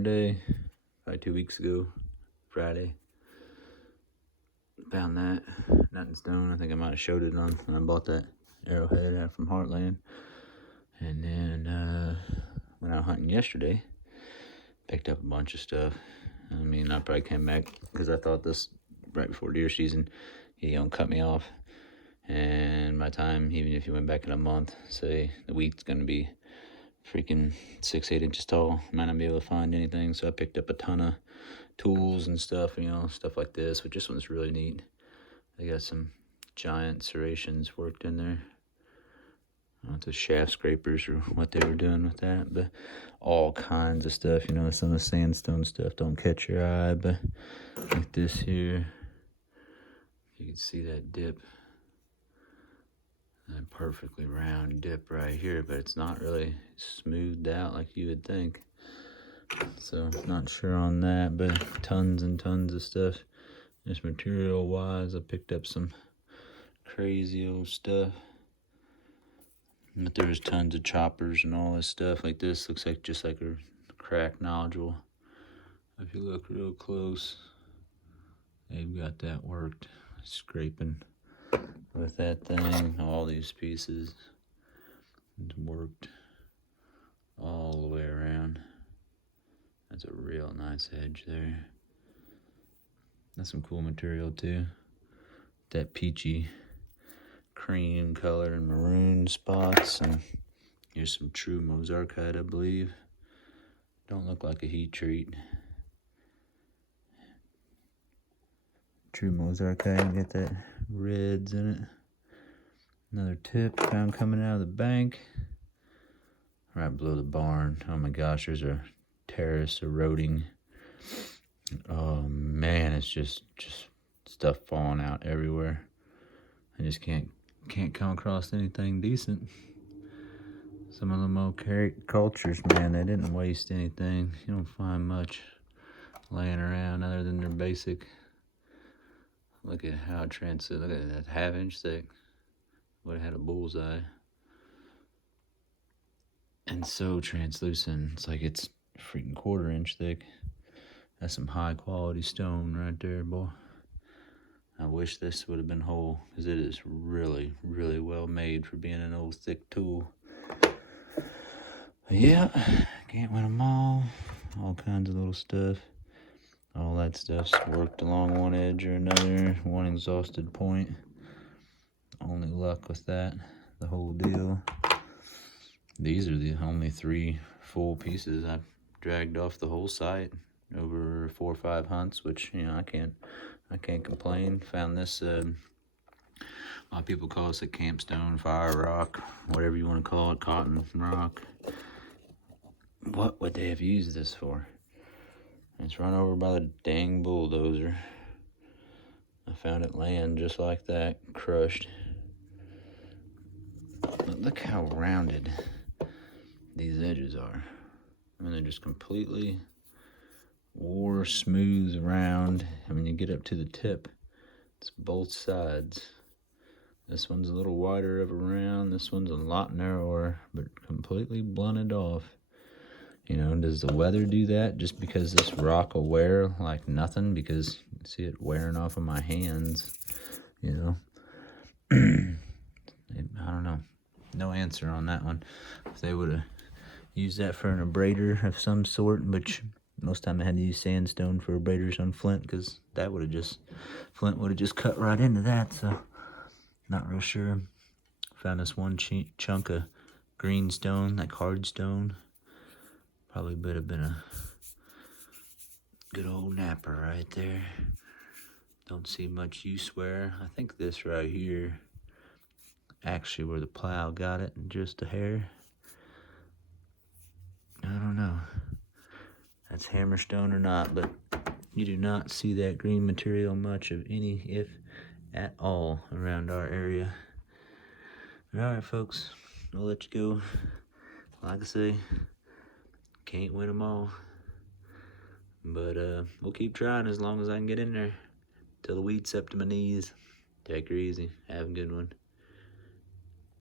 Saturday, probably 2 weeks ago, Friday. Found that, not in stone. I think I might have showed it on when I bought that arrowhead out from Heartland. And then went out hunting yesterday, picked up a bunch of stuff. I mean, I probably came back because I thought this right before deer season, he cut me off. And by the time, even if you went back in a month, say the wheat's gonna be freaking 6-8 inches tall, might not be able to find anything. So I picked up a ton of tools and stuff, stuff like this, but this one's really neat. They got some giant serrations worked in there. I don't know if the shaft scrapers or what they were doing with that, but all kinds of stuff. Some of the sandstone stuff don't catch your eye, but like this here, you can see that dip. That perfectly round dip right here, but it's not really smoothed out like you would think. So not sure on that, but tons and tons of stuff. Just material wise, I picked up some crazy old stuff. But there's tons of choppers and all this stuff. Like this looks like just like a cracked nodule. If you look real close, they've got that worked. Scraping with that thing, all these pieces. It's worked all the way around. That's a real nice edge there. That's some cool material too. That peachy cream color and maroon spots. And here's some true Mozarkite, I believe. Don't look like a heat treat. True Mozarkite, get that reds in it. Another tip found coming out of the bank. Right below the barn. Oh my gosh, there's a terrace eroding. Oh man, it's just stuff falling out everywhere. I just can't come across anything decent. Some of them old cultures, man, they didn't waste anything. You don't find much laying around other than their basic. Look at how translucent. Look at that, 1/2 inch thick. Would have had a bullseye. And so translucent. It's like it's freaking 1/4 inch thick. That's some high quality stone right there, boy. I wish this would have been whole, because it is really, really well made for being an old thick tool. But yeah, can't win them all. All kinds of little stuff. All that stuff's worked along one edge or another, one exhausted point. Only luck with that, the whole deal. These are the only 3 full pieces I've dragged off the whole site over 4 or 5 hunts, which I can't complain. Found this. A lot of people call this a campstone, fire rock, whatever you want to call it, cotton rock. What would they have used this for? It's run over by the dang bulldozer. I found it laying just like that, crushed. But look how rounded these edges are. I mean, they're just completely or smooth round. I mean, you get up to the tip, it's both sides. This one's a little wider of a round, this one's a lot narrower, but completely blunted off. Does the weather do that just because this rock will wear like nothing? Because you can see it wearing off of my hands, I don't know. No answer on that one. If they would have used that for an abrader of some sort, which most time I had to use sandstone for abraders on flint, because flint would have just cut right into that. So not real sure. Found this one chunk of green stone, like hard stone. Probably would have been a good old napper right there. Don't see much use where. I think this right here, actually where the plow got it, just a hair. I don't know. That's hammerstone or not, but you do not see that green material much of any, if at all, around our area. Alright, folks, I'll let you go. Like I say, can't win them all. But we'll keep trying as long as I can get in there. Till the weed's up to my knees. Take her easy. Have a good one.